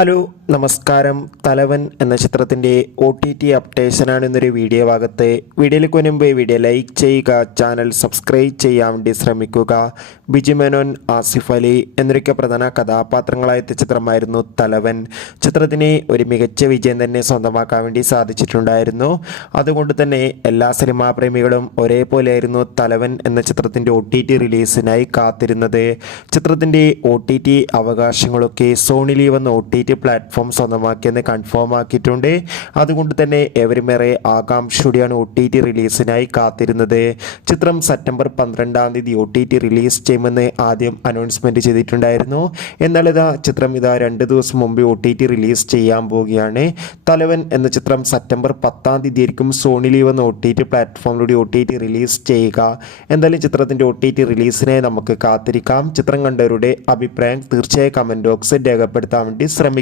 Hello നമസ്കാരം. തലവൻ എന്ന ചിത്രത്തിൻ്റെ OTT അപ്ഡേഷനാണ് ഇന്നൊരു വീഡിയോ ഭാഗത്ത്. വീഡിയോയിലേക്ക് മുൻപ് വീഡിയോ ലൈക്ക് ചെയ്യുക, ചാനൽ സബ്സ്ക്രൈബ് ചെയ്യാൻ വേണ്ടി ശ്രമിക്കുക. ബിജു മേനോൻ, ആസിഫ് അലി എന്നൊക്കെ പ്രധാന കഥാപാത്രങ്ങളായ ചിത്രമായിരുന്നു തലവൻ. ചിത്രത്തിന് ഒരു മികച്ച വിജയം തന്നെ സ്വന്തമാക്കാൻ വേണ്ടി സാധിച്ചിട്ടുണ്ടായിരുന്നു. അതുകൊണ്ട് തന്നെ എല്ലാ സിനിമാ പ്രേമികളും ഒരേപോലെയായിരുന്നു തലവൻ എന്ന ചിത്രത്തിൻ്റെ OTT റിലീസിനായി കാത്തിരുന്നത്. ചിത്രത്തിൻ്റെ OTT അവകാശങ്ങളൊക്കെ സോണി ലീവ് എന്ന OTT പ്ലാറ്റ്ഫോം സ്വന്തമാക്കിയെന്ന് കൺഫേം ആക്കിയിട്ടുണ്ട്. അതുകൊണ്ട് തന്നെ എവരുമേറെ ആകാംക്ഷയോടെയാണ് OTT റിലീസിനായി കാത്തിരുന്നത്. ചിത്രം സെപ്റ്റംബർ 12 OTT റിലീസ് ചെയ്യുമെന്ന് ആദ്യം അനൗൺസ്മെന്റ് ചെയ്തിട്ടുണ്ടായിരുന്നു. എന്നാൽ ചിത്രം 2 ദിവസം മുമ്പ് OTT റിലീസ് ചെയ്യാൻ പോവുകയാണ്. തലവൻ എന്ന ചിത്രം സെപ്റ്റംബർ 10 ആയിരിക്കും സോണി ലീവ് എന്ന OTT പ്ലാറ്റ്ഫോമിലൂടെ OTT റിലീസ് ചെയ്യുക. എന്തായാലും ചിത്രത്തിൻ്റെ OTT റിലീസിനായി നമുക്ക് കാത്തിരിക്കാം. ചിത്രം കണ്ടവരുടെ അഭിപ്രായം തീർച്ചയായും കമൻറ്റ് ബോക്സിൽ രേഖപ്പെടുത്താൻ വേണ്ടി ശ്രമിക്കുക.